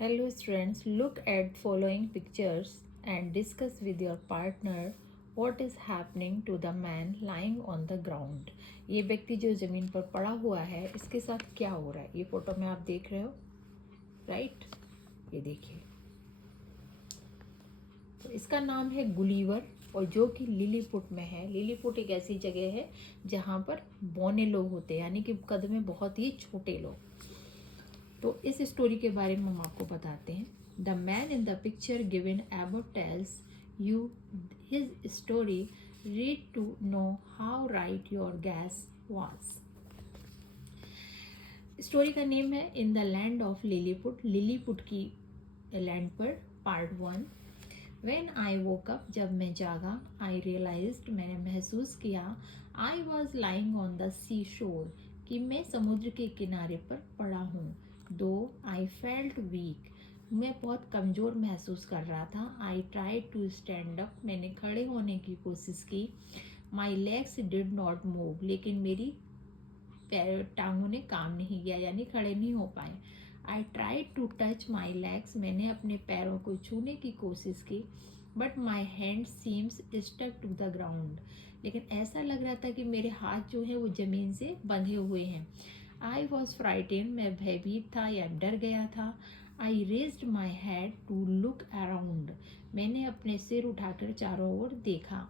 Hello students, look at following pictures and discuss with your partner what is happening to the man lying on the ground. ये व्यक्ति जो ज़मीन पर पड़ा हुआ है इसके साथ क्या हो रहा है ये फोटो में आप देख रहे हो, राइट? ये देखिए, तो इसका नाम है गुलीवर और जो कि लिलीपुट में है। लिलीपुट एक ऐसी जगह है जहाँ पर बौने लोग होते हैं, यानी कि कद में बहुत ही छोटे लोग। तो इस स्टोरी के बारे में हम आपको बताते हैं। The man in the picture given above tells you his story, read to know how right your guess was. स्टोरी का नेम है in the land of Lilliput, Lilliput की लैंड पर, part 1। When I woke up, जब मैं जागा, I realized, मैंने महसूस किया, I was lying on the seashore, कि मैं समुद्र के किनारे पर पड़ा हूँ। Though I felt weak, मैं बहुत कमज़ोर महसूस कर रहा था। I tried to stand up, मैंने खड़े होने की कोशिश की। My legs did not move, लेकिन मेरी टांगों ने काम नहीं किया, यानी खड़े नहीं हो पाए। I tried to touch my legs, मैंने अपने पैरों को छूने की कोशिश की। But my hand seems stuck to the ground, लेकिन ऐसा लग रहा था कि मेरे हाथ जो है वो ज़मीन से बंधे हुए हैं। आई वॉज फ्राइटेन, मैं भयभीत था या डर गया था। I raised my head to look around, मैंने अपने सिर उठाकर चारों ओर देखा।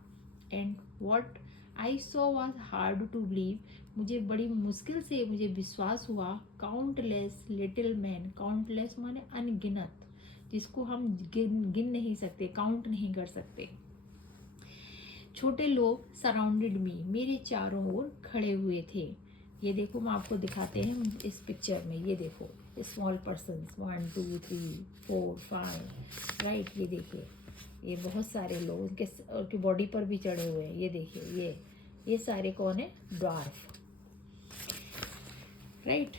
And what I saw was hard to believe, मुझे बड़ी मुश्किल से मुझे विश्वास हुआ। काउंटलेस लिटिल मैन, काउंटलेस माने अनगिनत, जिसको हम गिन नहीं सकते, काउंट नहीं कर सकते। छोटे लोग सराउंडेड मी, मेरे चारों ओर खड़े हुए थे। ये देखो, हम आपको दिखाते हैं इस पिक्चर में। ये देखो, स्मॉल पर्सन 1 2 3 4 5, राइट? ये देखिए, ये बहुत सारे लोग उनके बॉडी पर भी चढ़े हुए हैं। ये देखिए, ये सारे कौन है? Dwarf, right?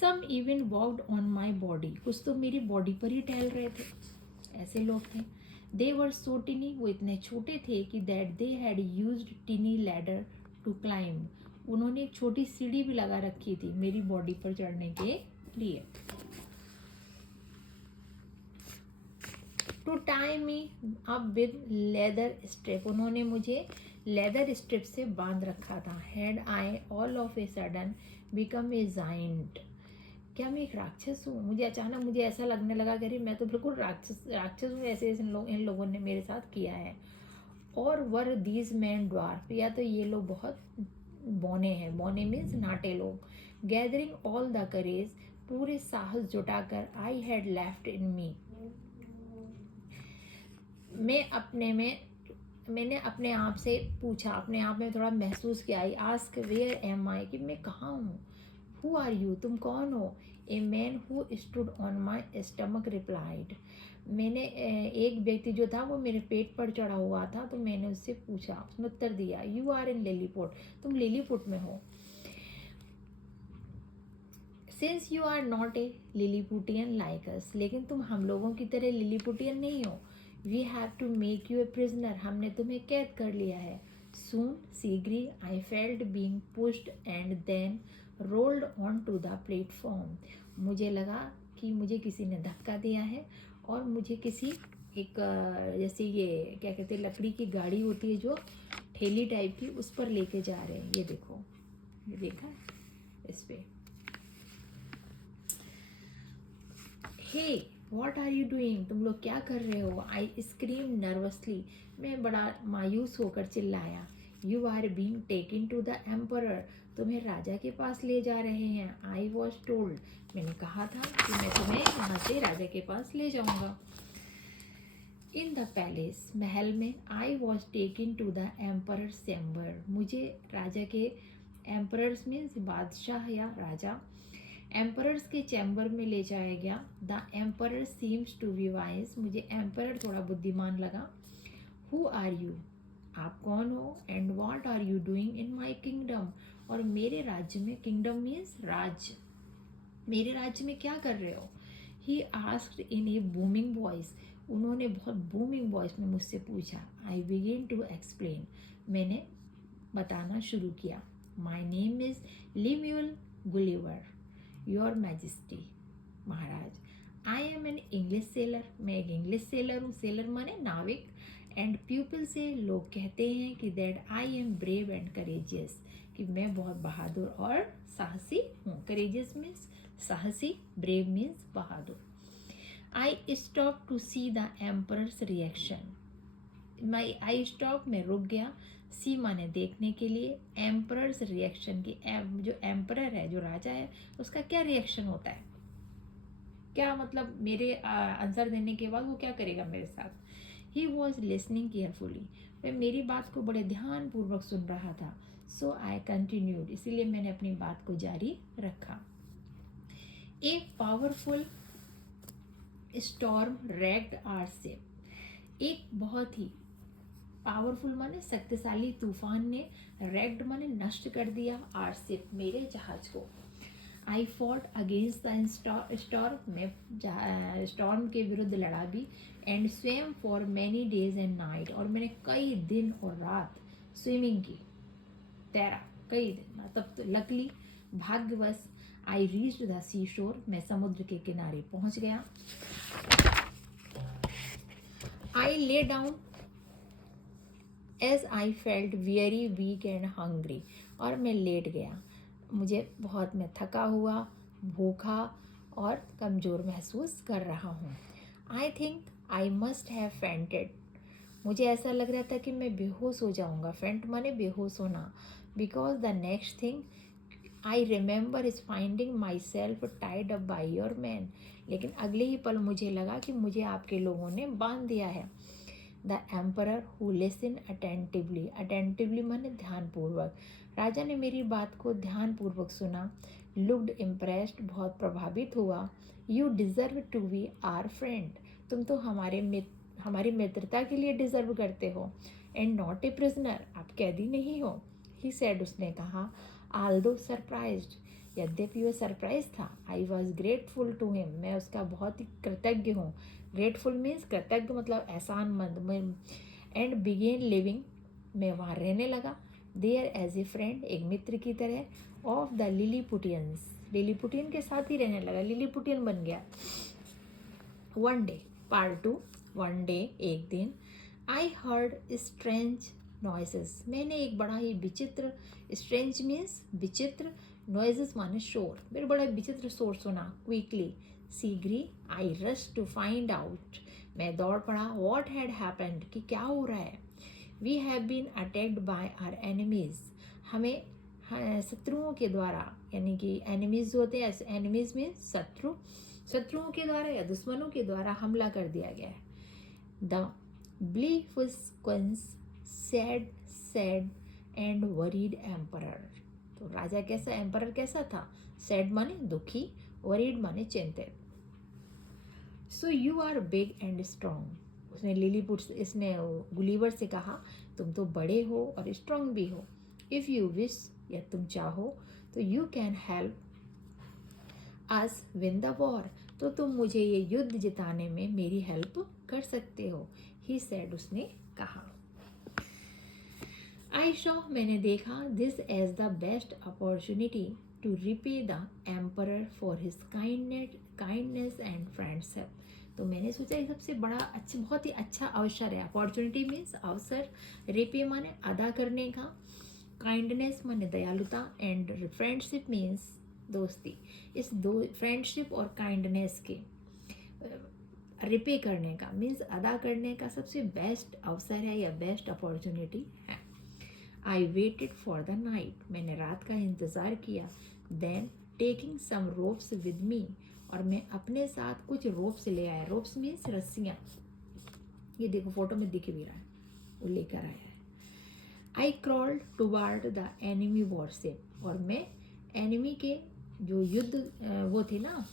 Some even walked on my body, कुछ तो मेरी बॉडी पर ही टहल रहे थे, ऐसे लोग थे। दे वर सो टिनी, वो इतने छोटे थे कि that they had used tiny ladder to climb, उन्होंने एक छोटी सीढ़ी भी लगा रखी थी मेरी बॉडी पर चढ़ने के लिए। To tie me up with leather strip, उन्होंने मुझे लेदर स्ट्रिप से बांध रखा था। Had I all of a sudden become a giant, क्या मैं एक राक्षस हूँ? मुझे अचानक मुझे ऐसा लगने लगा कि अरे मैं तो बिल्कुल राक्षस हूँ, ऐसे इन लोगों ने मेरे साथ किया है। और वर दीज मैन ड्वार्फ, या तो ये लोग बहुत बौने हैं, बौने मीन्स नाटे लोग। गैदरिंग ऑल द करेज, पूरे साहस जुटाकर, आई हैड लेफ्ट इन मी, मैंने अपने आप से पूछा, अपने आप में थोड़ा महसूस किया। आई आस्क वेयर एम आई, कि मैं कहाँ हूँ? हु आर यू, तुम कौन हो? A man who stood on my stomach replied, मैंने एक व्यक्ति जो था वो मेरे पेट पर चढ़ा हुआ था, तो मैंने उससे पूछा, उसने उत्तर दिया, यू आर इन लिलीपुट, तुम लिलीपुट में हो। Since you are not a Lilliputian like us, लेकिन तुम हम लोगों की तरह लिलीपुटियन नहीं हो। We have to make you a prisoner, हमने तुम्हें कैद कर लिया है। सून शीघ्र I felt being pushed and then rolled on to the platform, मुझे लगा कि मुझे किसी ने धक्का दिया है और मुझे किसी एक जैसे ये क्या कहते हैं, लकड़ी की गाड़ी होती है जो ठेली टाइप की, उस पर लेके जा रहे हैं। ये देखो, ये देखा इस पे। Hey what are you doing, तुम लोग क्या कर रहे हो? आई स्क्रीम नर्वसली, मैं बड़ा मायूस होकर चिल्लाया। You are being taken to the emperor, तुम्हें राजा के पास ले जा रहे हैं। आई वॉज टोल्ड, मैंने कहा था कि मैं तुम्हें यहाँ से राजा के पास ले जाऊँगा। इन द पैलेस, महल में। I was taken to the emperor chamber, मुझे राजा के, एम्परर्स मीन्स बादशाह या राजा, एम्परर्स के चैम्बर में ले जाया गया। The emperor seems to be wise, मुझे एम्परर थोड़ा बुद्धिमान लगा। हु आर यू, आप कौन हो? And what are you doing in my kingdom, और मेरे राज्य में, किंगडम मीन्स राज्य, मेरे राज्य में क्या कर रहे हो? He asked in A booming voice, उन्होंने बहुत बूमिंग वॉइस में मुझसे पूछा। आई बिगिन टू एक्सप्लेन, मैंने बताना शुरू किया। My name is लिम्यूल Gulliver, your majesty, Maharaj, I am an English seller, मैं एक इंग्लिश सेलर हूँ, सेलर माने नाविक, एंड पीपल से, लोग कहते हैं कि that I am brave and courageous, कि मैं बहुत बहादुर और साहसी हूँ। करेजियस मीन्स साहसी, ब्रेव मीन्स बहादुर। I stop to see the emperor's reaction, I stop में रुक गया, सी माने देखने के लिए, एम्परर्स रिएक्शन की, जो एम्परर है, जो राजा है, उसका क्या रिएक्शन होता है, क्या मतलब मेरे आंसर देने के बाद वो क्या करेगा मेरे साथ। ही वॉज लिसनिंग केयरफुली, वह मेरी बात को बड़े ध्यानपूर्वक सुन रहा था। सो आई कंटिन्यूड, इसीलिए मैंने अपनी बात को जारी रखा। A powerful storm ragged our ship, एक बहुत ही पावरफुल माने शक्तिशाली तूफान ने, रैग्ड माने नष्ट कर दिया, आवर शिप मेरे जहाज को। आई फॉट अगेंस्ट द स्टॉर्म, मैं स्टॉर्म के विरुद्ध लड़ा भी, and swim for many days and night, और मैंने कई दिन और रात स्विमिंग की, तैरा कई दिन, तब तो लकली, भाग्यवश, I reached the sea shore, मैं समुद्र के किनारे पहुंच गया। I lay down as I felt very weak and hungry, और मैं लेट गया, मुझे बहुत, मैं थका हुआ, भूखा और कमज़ोर महसूस कर रहा हूँ। I think I must have fainted, मुझे ऐसा लग रहा था कि मैं बेहोश हो जाऊँगा, फेंट माने बेहोश होना, because the next thing I remember is finding my self tied up by your man, लेकिन अगले ही पल मुझे लगा कि मुझे आपके लोगों ने बांध दिया है। The emperor who listen attentively, attentively माने ध्यानपूर्वक, राजा ने मेरी बात को ध्यानपूर्वक सुना, लुक्ड इम्प्रेस्ड, बहुत प्रभावित हुआ। You deserve to be our friend, तुम तो हमारी मित्रता के लिए डिज़र्व करते हो, एंड नॉट ए प्रिजनर, आप कैदी नहीं हो। ही सेड, उसने कहा, आल्दो सरप्राइज्ड, यद्यपि वह सरप्राइज था, I was grateful to him, मैं उसका बहुत ही कृतज्ञ हूँ। ग्रेटफुल मीन्स कृतज्ञ, मतलब एहसानमंद। एंड बिगेन लिविंग, मैं वहाँ रहने लगा, देयर एज ए फ्रेंड, एक मित्र की तरह, ऑफ द लिलीपुटियंस, लिलीपुटियन के साथ ही रहने लगा, लिलीपुटियन बन गया। One day, part 2, one day, एक दिन, आई हर्ड स्ट्रेंज नॉइसेस, मैंने एक बड़ा ही विचित्र, स्ट्रेंज मीन्स विचित्र, नॉइजेस माने शोर, मेरे बड़ा विचित्र शोर सुना। क्विकली, शीघ्र, I rush to find out, मैं दौड़ पड़ा, वॉट हैड हैपेंड, कि क्या हो रहा है। We have been attacked by our enemies, हमें शत्रुओं के द्वारा, यानी कि एनिमीज होते हैं, एनिमीज मीन्स शत्रु, शत्रुओं के द्वारा या दुश्मनों के द्वारा हमला कर दिया गया है। The Blefuscans sad and worried emperor, तो राजा कैसा, एम्परर कैसा था, सैड माने दुखी, वरीड माने चिंतित। So you are big and strong, उसने लिलीपुट, इसने गुलीवर से कहा, तुम तो बड़े हो और स्ट्रॉन्ग भी हो। इफ़ यू विश, या तुम चाहो, तो you can help us win the war, तो तुम मुझे ये युद्ध जिताने में मेरी हेल्प कर सकते हो। ही सेड, उसने कहा। आई शॉ, मैंने देखा, this as the best opportunity to repay the emperor for his kindness and friendship, तो मैंने सोचा ये सबसे बड़ा अच्छा, बहुत ही अच्छा अवसर है। अपॉर्चुनिटी मीन्स अवसर, रिपे माने अदा करने का, काइंडनेस माने दयालुता, एंड फ्रेंडशिप मीन्स दोस्ती। इस दो, फ्रेंडशिप और काइंडनेस के रिपे करने का मीन्स अदा करने का सबसे बेस्ट अवसर है या बेस्ट अपॉर्चुनिटी है। I waited for the night, मैंने रात का इंतज़ार किया। Then taking some ropes with me, और मैं अपने साथ कुछ रोप्स ले आया, रोप्स मीन्स रस्सियाँ, ये देखो फोटो में दिख भी रहा है, वो लेकर आया है। I crawled toward the enemy warship, और मैं एनिमी के जो युद्ध वो थे ना,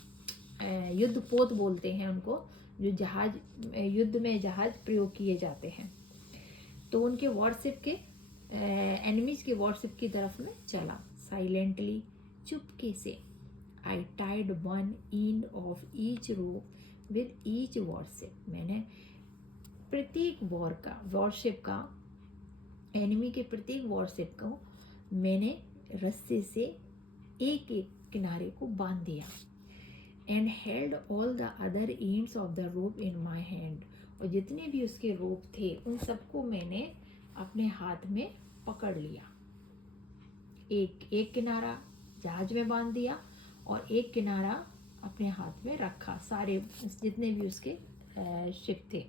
युद्ध पोत बोलते हैं उनको, जो जहाज, युद्ध में जहाज प्रयोग किए जाते हैं, तो उनके वॉरशिप के, एनिमीज के वॉरशिप की तरफ में चला। साइलेंटली, चुपके से, I tied one end of each rope with each warship, मैंने प्रत्येक वॉरशिप का, एनिमी के प्रत्येक वॉरशिप को मैंने रस्से से एक एक किनारे को बांध दिया। And held all the other ends of the rope in my hand, और जितने भी उसके रोप थे उन सबको मैंने अपने हाथ में पकड़ लिया। एक किनारा जहाज में बांध दिया और एक किनारा अपने हाथ में रखा, सारे जितने भी उसके शिप थे।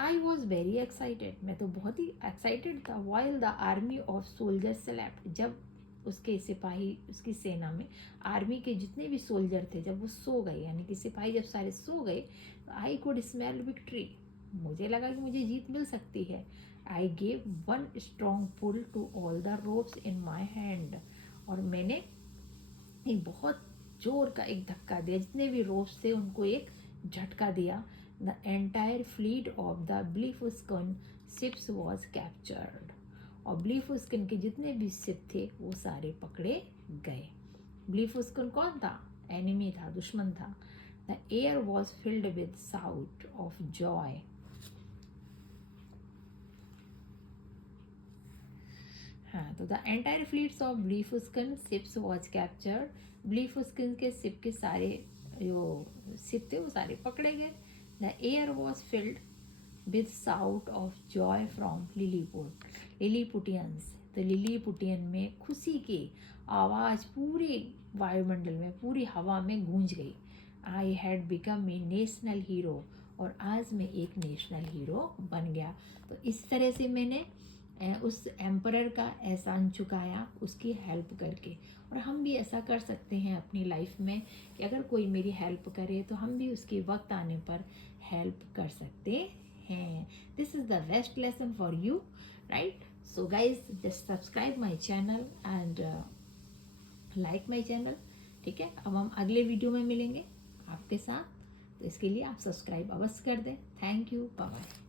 आई वॉज वेरी एक्साइटेड, मैं तो बहुत ही एक्साइटेड था। While the army of soldier slept, जब उसके सिपाही, उसकी सेना में आर्मी के जितने भी सोल्जर थे जब वो सो गए, यानी कि सिपाही जब सारे सो गए, आई कुड स्मेल विक्ट्री, मुझे लगा कि मुझे जीत मिल सकती है। I gave one strong pull to all the ropes in my hand, और मैंने एक बहुत जोर का एक धक्का दिया, जितने भी रोप्स थे उनको एक झटका दिया। The entire fleet of the Blefuscan ships was captured, और ब्लीफुस्कन के जितने भी शिप थे वो सारे पकड़े गए। ब्लीफुस्कन कौन था? एनिमी था, दुश्मन था। The air was filled with shout of joy, हाँ, तो the entire fleets of Blefuscan ships was captured, Blefuscan के शिप के सारे जो शिप थे वो सारे पकड़े गए। The air was filled with shout of joy from Lilliput, Lilliputians, तो लिलीपुटियन में खुशी की आवाज़ पूरे वायुमंडल में, पूरी हवा में गूंज गई। I had become a national hero, और आज मैं एक नेशनल हीरो बन गया। तो इस तरह से मैंने उस एम्परर का एहसान चुकाया उसकी हेल्प करके। और हम भी ऐसा कर सकते हैं अपनी लाइफ में कि अगर कोई मेरी हेल्प करे तो हम भी उसके वक्त आने पर हेल्प कर सकते हैं। This is the best lesson for you, right? So guys, just subscribe my channel and like my channel, ठीक है? अब हम अगले वीडियो में मिलेंगे आपके साथ, तो इसके लिए आप सब्सक्राइब अवश्य कर दें। Thank you, bye bye.